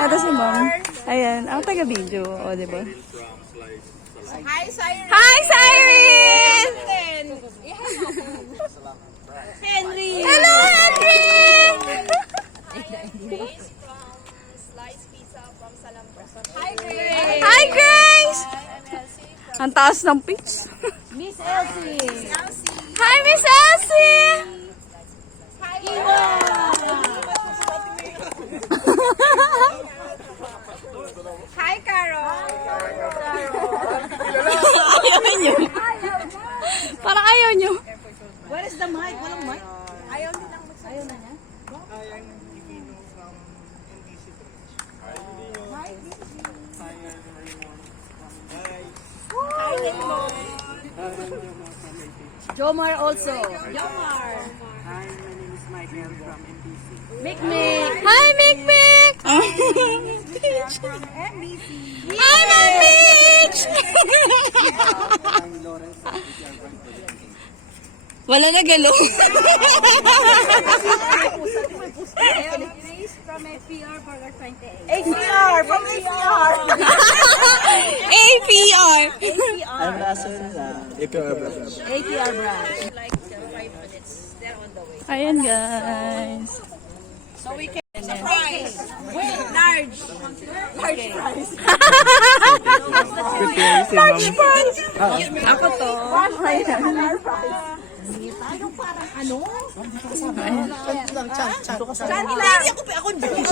Ito si ma'am. Ayan, ang taga-video. O, diba? Hi, Siren! Hi, Siren! Henry! Hello, Henry! Slice pizza from Salambra. Hi, Grace! Hi, Grace! Ang taas ng pitch. Miss Elsie! Hi, Miss Elsie! Hi, Iwa! Hi, Carol! Ayaw nyo. Parang ayaw nyo. Where is the mic? Walang mic? Ayaw din ang magsasabi. Ayaw na niya? Hi, Raymond. Jomar also. Jomar. Hi, my name is Michael from NBC. Mikmik. Hi, Mick Mick! From NBC. Hi, Ma'am Mitch! I'm Lawrence from PCR Bank Project. Wala na galo. Grace from APR for 28. APR! From APR! APR. I'm Russell APR Branch. APR branch. Like 5 minutes. They're on the way. Ayan, guys. So we can surprise. Wait, large. Large prize. Large prize. Ako to. Ayan. Tayo parang ano?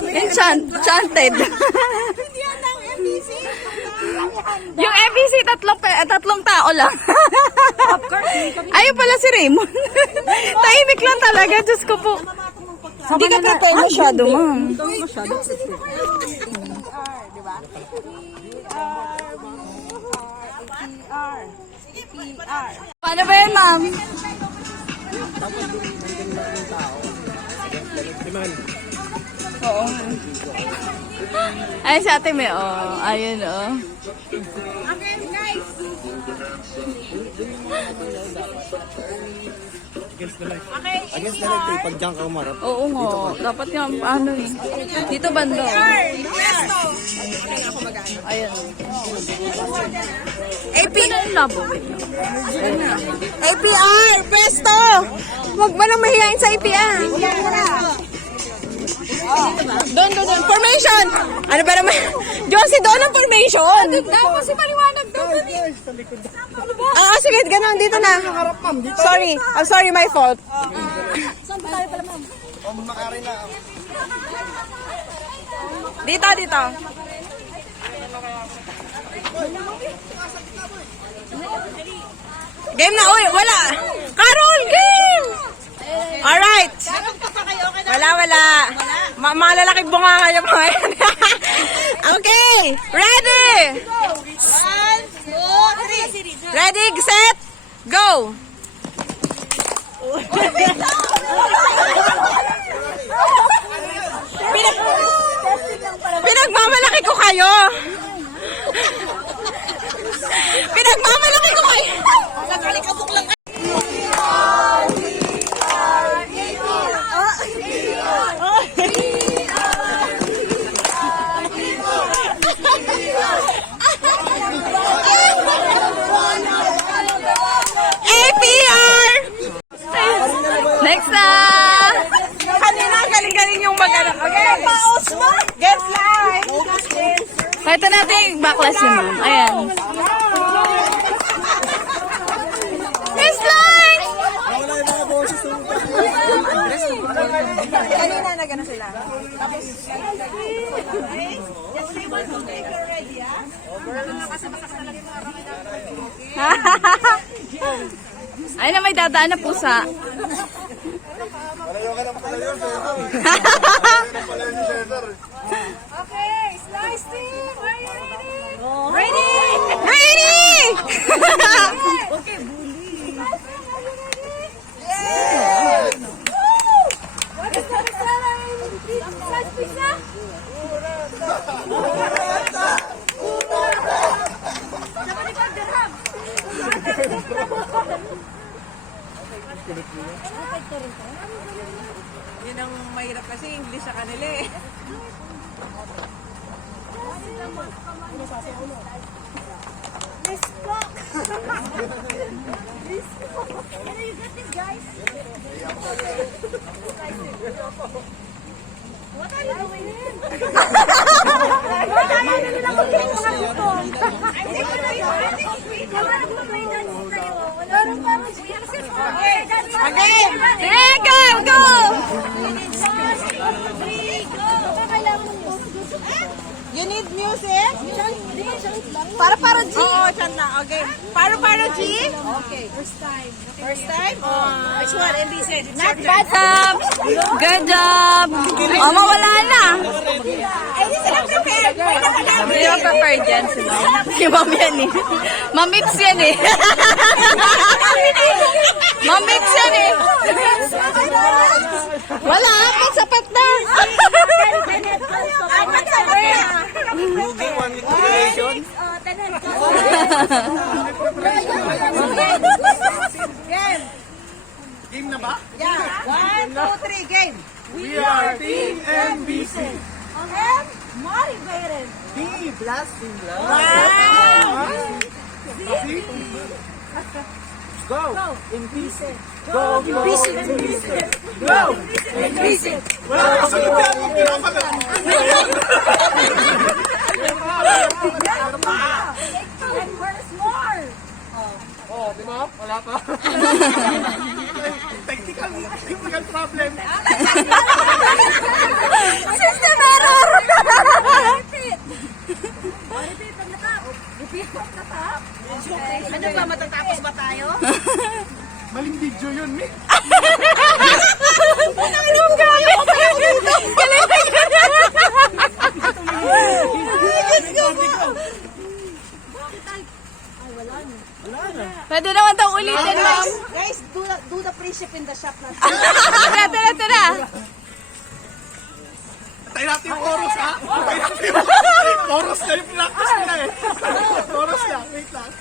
Enchanted. Hindi yan ang MBC. Yung MBC, tatlong tao lang. Ayun pala si Raymond. Tahimik lang talaga, Diyos ko po. Hindi ka prepare masyado, ma'am. Paano ba yan, ma'am? Oo. Ay, si ate may, oh. Ayun, oh. Okay, guys. Okay, Against the light, pag diyan ka umarap. Oo nga. Dapat nga, ano eh. Dito banda. Presto. Ayun. AP labo. APR! Presto! Huwag mo nang mahihain sa APR. Doon. Formation! Ano ba naman? Josie, doon ang formation! Dapat kasi maliwanag doon. Sige, ganun. Dito na. Sorry. I'm sorry, my fault. Saan ba tayo pala, ma'am? Dito. Game na, oy, wala. Carol, game! Alright. Wala. Malalaking bunga kayo mga yan. Okay, ready? 1, 2, 3. Ready, set, go! Pinagmamalaki ko kayo! Pinagmamalaki ko kayo! Nakalikabok lang. APR! Next na! Kanina, galing-galing yung mag-anak. Okay, pause mo! Get live! Ito natin yung backlash yun, ma'am. Ayan. Miss Light! Kanina na gano'n sila. Ay na may dadaan na pusa. Okay, slice team, are you ready? Ready! Okay, bully. Yeah! What is that? Slice pizza? Yun ang mahirap kasi English sa kanila eh. Sige, go, go! You need music? Para G? Oo, chant lang. Okay. Para G? Okay. First time? Oh. Which one? MBC. Not bad. Good job! Oh, mawala na. Ay, hindi sila prepared. Hindi mo prepared yan si Ma'am. Si Ma'am yan eh. Mamits yan eh. Mamits yan eh. Wala, pagsapat na. Apat sa kanya. Moving one week duration. Game. Game na ba? Yeah. 1, 2, 3, game. We are Team MBC. And motivated. B, blasting love. Wow. Go. MBC. Go. MBC. Go. MBC. Wala ka sa lugar. And where's more? Oh, di ba? Wala pa. Technical problem. System error. Ano ba, matatapos ba tayo? Maling video yun, Mi. Anong gamit? Pwede naman daw ulitin, Ma'am. Guys, do the pre-ship in the shop na. Tara. Tayo natin yung chorus, ha? Tayo natin yung chorus na yung practice nila eh. Chorus lang. Wait lang.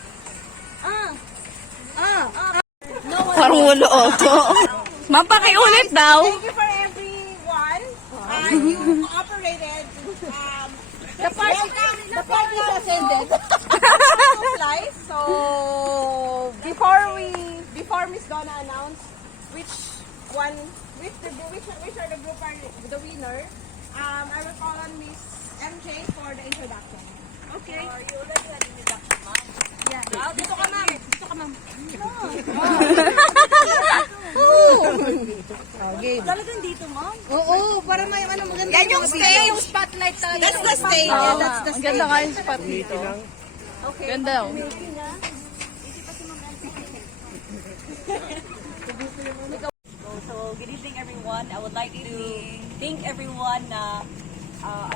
Parang wala auto. Ma'am, pakiulit daw. Thank you for everyone. You cooperated. The party has ended. Live. So before Miss Donna announce which are the group are the winner, I will call on Miss MJ for the introduction. Okay. Are you already had introduction, ma'am? Yeah. Dito ka, ma'am. Talagang dito, ma'am? Oo, para may ano maganda. Yan yung stage. Yung spotlight talaga. That's the stage. Yeah, that's the Ang stage. ganda nga yung spot dito. Okay. Ganda daw. So, good evening everyone. I would like to thank everyone. I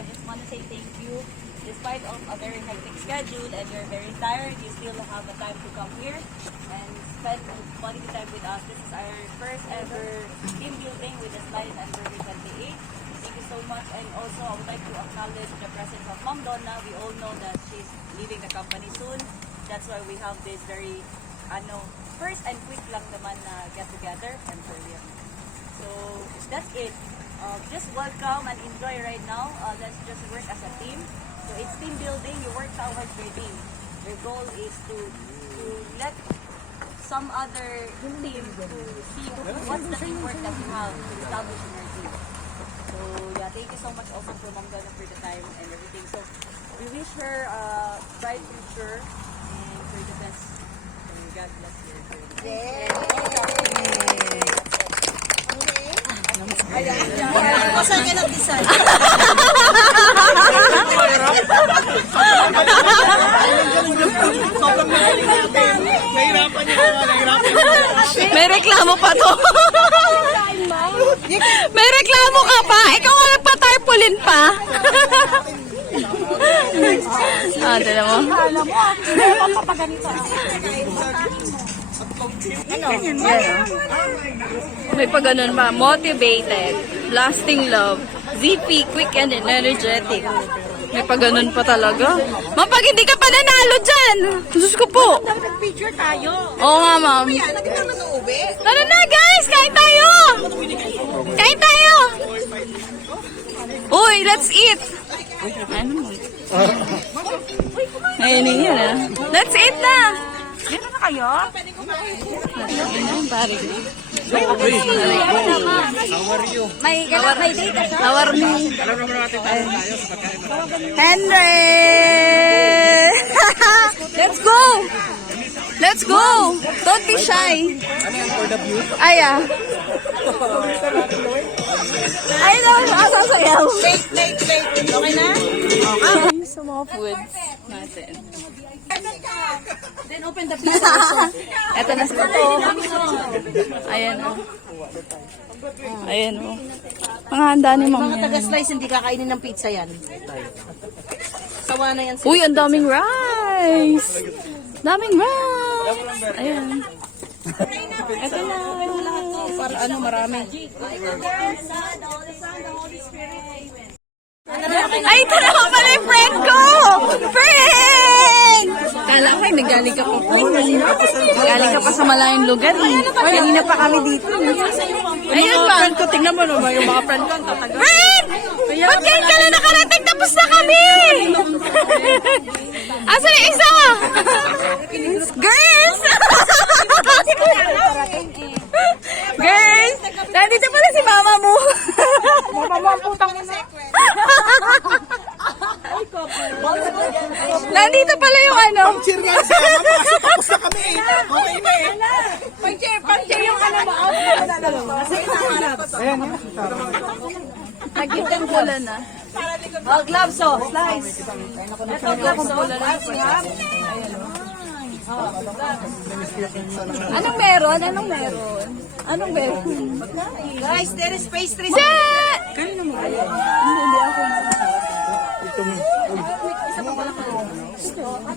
just want to say thank you. Despite of a very hectic schedule and you're very tired, you still have the time to come here and spend quality time with us. This is our first ever team building with the Slide and Burger 28. Thank you so much. And also, I would like to acknowledge the presence of Ma'am Donna. We all know that she's leaving the company soon. That's why we have this very first and quick lang naman na get together and brilliant. So that's it. Just welcome and enjoy right now. Let's just work as a team. So it's team building. You work towards your team. Your goal is to let some other team to see what's the teamwork that you have to establish in your team. So yeah, thank you so much also to Ma'am Donna for the time and everything. So we wish her a bright future and for the best. And God bless her. Kasi ka nag-design. Nahirapan niyo ba? May reklamo pa to. May reklamo ka pa. Ikaw nga nagpa-tarpaulin pa. Dala mo. Yan, may pa ganun pa. Motivated. Lasting love. ZP, quick and energetic. May pa ganun pa talaga. Ma'am, pag hindi ka pa nanalo dyan. Diyos ko po. Picture tayo. Oo nga, ma'am. Yan, nakita mo na ube. Tara na, guys! Kain tayo! Kain tayo! Uy, let's eat! Ano mo? Ayun yun ah. Let's eat na! Dito na kayo? Ayun, pare. May data siya. How are you? Henry! Let's go! Let's go! Don't be shy. Ay, ah. Ay, no, sasayaw. Plate. Okay na? Sa mga foods natin. Then open the pizza also. Ito na sa to. Ayan o. Ayan o. Mga handa ni Ma'am Mga yan. taga-slice, hindi kakainin ng pizza yan. Sawa na yan. Uy, ang daming rice! Daming rice! Ayan. Ito na. Para ano, marami. Ay, ito naman pala yung friend ko! Friend! Kala ko ay nagaling ka pa. Galing ka pa sa malayong lugar. Kanina pa kami dito. Ayun ba? Friend ko, tingnan mo naman yung mga friend ko. Ang tatagal. Friend! Ba't kayo ka lang nakarating? Tapos na kami! Asa yung isa? Girls! Girls! Nandito pala si mama mo. Mama mo ang putang ina. Nandito pala yung ano. Cheer nga siya. Tapos na kami eh. Okay na eh. Pag-cheer yung ano mo. Ayan. Nagkitang pula na. Oh, gloves oh. Slice. Ito gloves oh. Anong meron? Anong meron? Anong meron? Guys, there is pastry. Chat!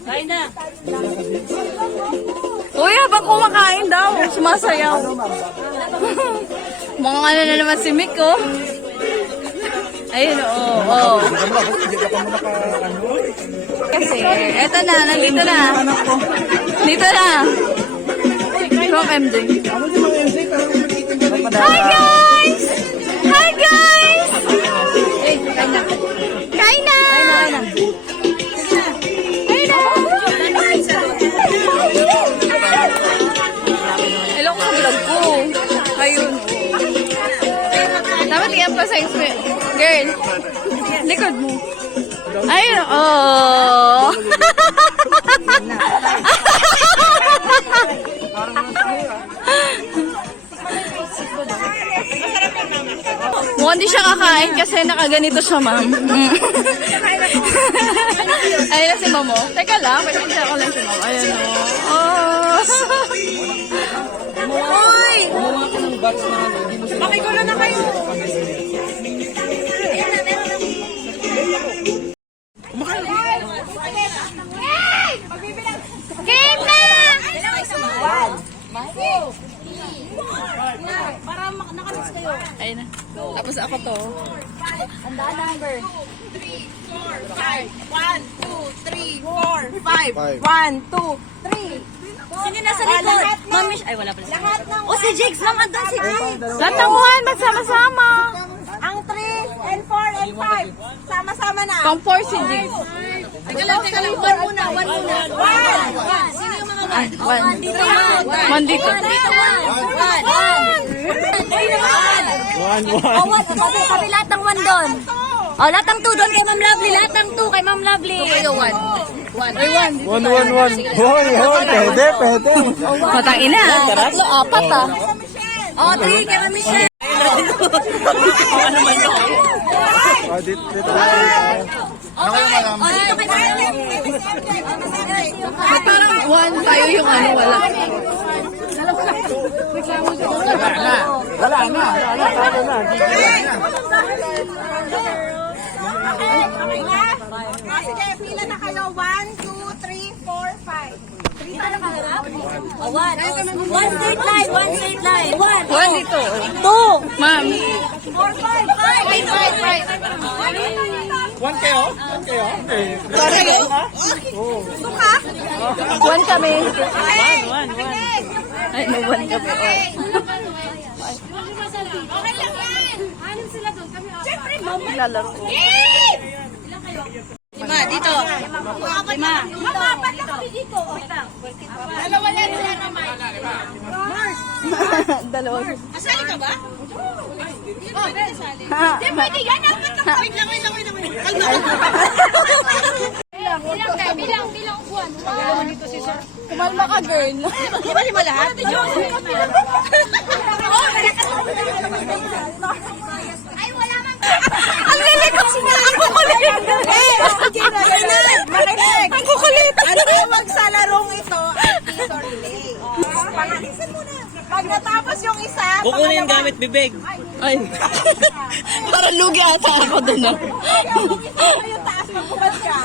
Kain na. Uy, habang kumakain daw, sumasayaw. Mga ano na naman si Mick, oh. Ayun, oh. Kasi, eto na, nandito na. Dito na. From MJ. Hi, guys! Hi, guys! Kain na! Hello ko sa vlog ko. Ayun. Dapat i-emphasize mo. Girl, likod mo. Ayun, oh. Mukhang di siya kakain kasi nakaganito siya, ma'am. Ayun na si Mamo. Teka lang, pasensya ko lang si Mamo. Ayun, oh. Uy! Makigulo na kayo. Game na! Para nakamix kayo. Ayun na. Tapos ako to. Andaan number. 3, 4, 5. 1, 2, 3, 4, 5. 1, 2, 3. Sino nasa likod? Mami, ay wala pala. Lahat ng O si Jigs lang, andun si Jigs. Lahat ng one, magsama-sama. ang 3 and 4 and 5. Sama-sama na. Pang 4 si Jigs. Teka lang. One muna. Sino yung mga Ah, one. dito? One dito. Kami lahat ng 1 doon. Oh, lahat ng 2 doon kay Ma'am Lovely. Lahat ng 2 kay Ma'am Lovely. Ay, one. Pwede. Matang ina. Tatlo, apat ah. Oh, 3 kay Ma'am Michelle. Dito. Okay. Oh, dito kay Ma'am. Ba't parang one tayo yung ano, wala. Wala na. Sige, pila na kayo. 1, 2, 3, 4, 5. Oh, 1. 1 straight line. 1 straight line. 1. One dito. 2. Ma'am. 4, 5. 5. One kayo? One kami. Ay, no, one kami. Lalaro. Ma, dito. Lima. Dalawa lang sila naman. Dalawa. Kasali ka ba? Oh, pwede sali. Hindi, pwede yan. Wait lang. Bilang buwan. Kumalma ka, girl. Lima lahat? Ay, wala man. Ang lilikas niya. Ang kukulit. Ang kukulit. Ang tawag sa larong ito ay teaser relay. Pangalisan mo na. Pag natapos yung isa, Kukunin yung gamit bibig. Ay. Parang lugi ata ako doon. No? yung taas, magkubad ka.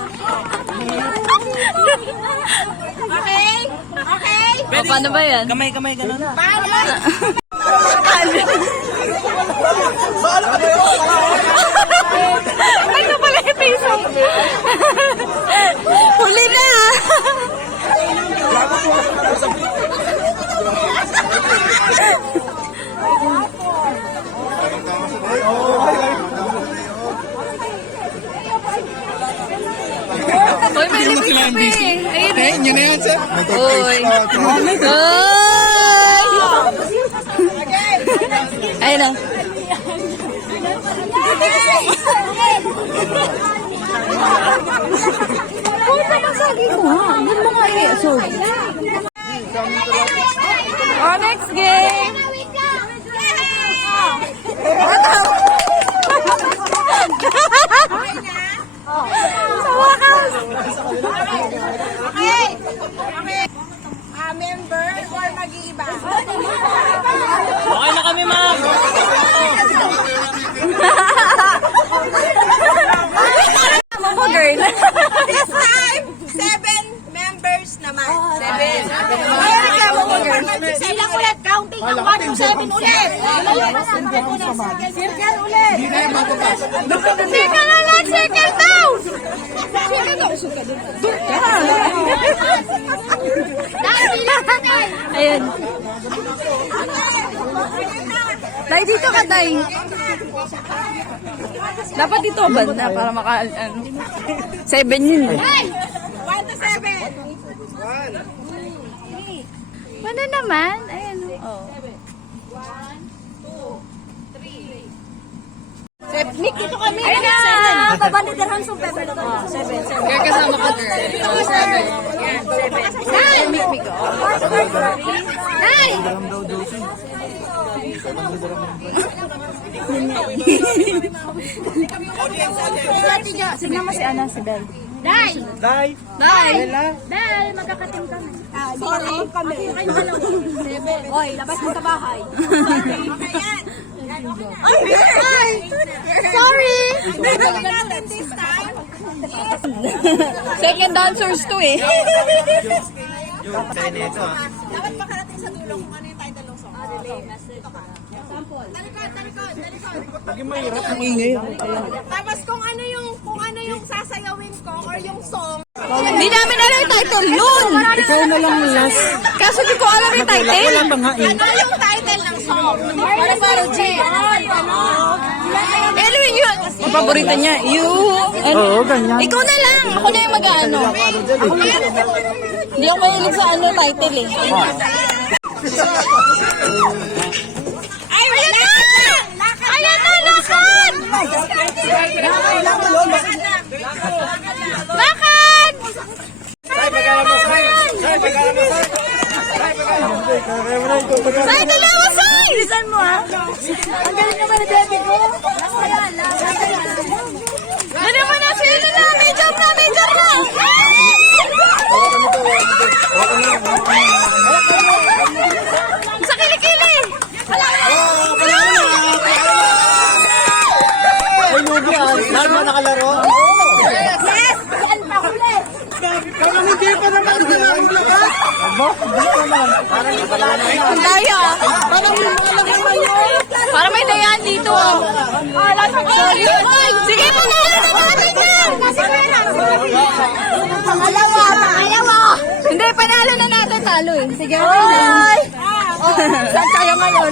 Okay? Okay? O, paano ba yan? Kamay ganun. Paano? Ay, ito pala yung piso. Huli na. Hoy, may lipis pa eh. Ayun eh. Yun na yan, sir. Uy. Uy. Ayun na. Puta, masagi ko ha. Hindi mo nga i-sorry. Oh, next game. Sa wakas. Okay. Okay. Member or mag-iiba? Okay na kami, ma'am. Ako, girl. This time, 7 members naman. 7. Ay, reklamo mo, girl. Bilang ulit, counting ang 1 to 7 ulit. Circle ulit. Circle na lang, circle daw! Circle daw. Ayan. Tay, dito ka, tay. Dapat dito ba na para maka... 7 yun. 1 to 7. Ano naman? Ayan. Oh. Nick, dito kami. Ayun na! Babalitarhan sa pepper. 7. Girl, kasama ka, girl. Oh, 7. Yan, 7. Nay! Mikmik ko. Nay! Signan mo si Ana, si Bel. Day! Day. Nay! Day, magkakatim kami. Sorry. Kami. Oy, labas mo sa bahay. Okay, yan. Ay! Sorry! Natin this time. Second dancers to eh. Dapat makarating sa dulo kung ano yung title ng song. Relay message. Sample. Talikod. Lagi mahirap ang ingay. Tapos kung ano yung sasayawin ko or yung song. Hindi namin alam yung title nun. Ikaw na lang last. Kaso di ko alam yung title. Wala pa nga eh. Ano yung title ng song? Para G. Anyway, yun. Ang paborito niya. You. And, Oo, ganyan. ikaw na lang. Ako na yung mag-ano. Hindi ako mahilig sa ano title eh. Ay, wala! Ayan na, lakad! Lakad! Say, dalawa, say! Bilisan mo, ha? Ang galing naman na baby ko. Dali mo na, sila na! May jump na, may jump na! Sa kilikili! Ay, Lugi ah. Lahat ba nakalaro? Yes! Yan pa ulit! Parang hindi pa naman nalagat. Parang hindi pa naman. Ang daya! Parang may dayaan dito, oh. Sige, pangalan na natin yan! Pangalawa! Hindi, panalo na natin, talo eh. Sige, okay. Saan tayo ngayon?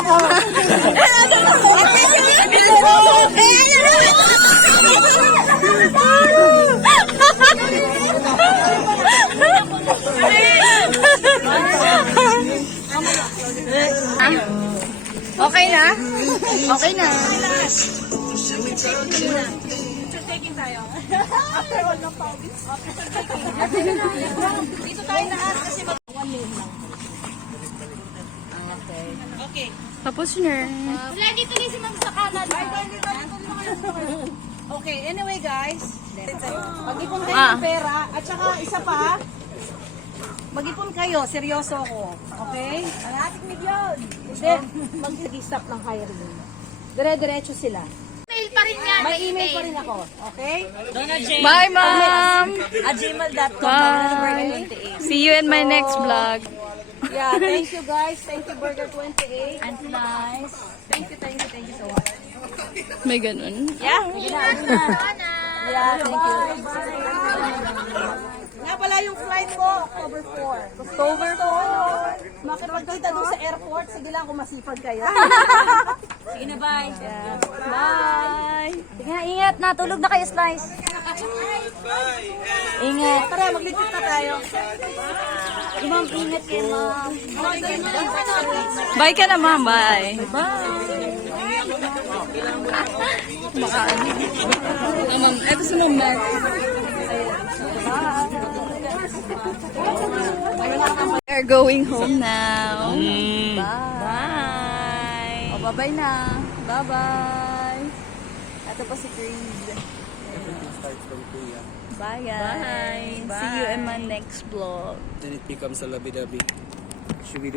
Okay na? Okay na. Taking tayo. After all ng pawis. Dito tayo lahat kasi one lane lang. Okay. Tapos na. Wala, dito rin si Ma'am sa kanan. Okay, anyway guys, mag-ipon kayo ng pera at saka isa pa, mag-ipon kayo, seryoso ako, okay? Ang ating milyon. Hindi, mag-stop ng hiring. Dire-diretso sila. Mail pa rin yan. May email pa rin ako, okay? Bye, Ma'am! gmail.com. Bye! See you in my next vlog. Yeah, thank you guys. Thank you Burger 28. And nice. Thank you so much. May ganun. Yeah. Yeah, thank you. Nga pala yung flight ko, October 4. October 4. Makipagkita doon sa airport. Sige lang kung masipag kayo. Sige na, bye. Bye! Sige na, ingat. Natulog na kayo, Slice. Ingat. Tara, maglipit na tayo. Ma'am, ingat kayo, Ma'am. Bye ka na, Ma'am. Bye! Baka ano? Ma'am, eto si Ma'am Mac. We are going home now. Bye! O, bye-bye na. Bye-bye! Ito pa si Chris. Bye, guys. See you in my next vlog. Then it becomes a lovey-dovey. Should we do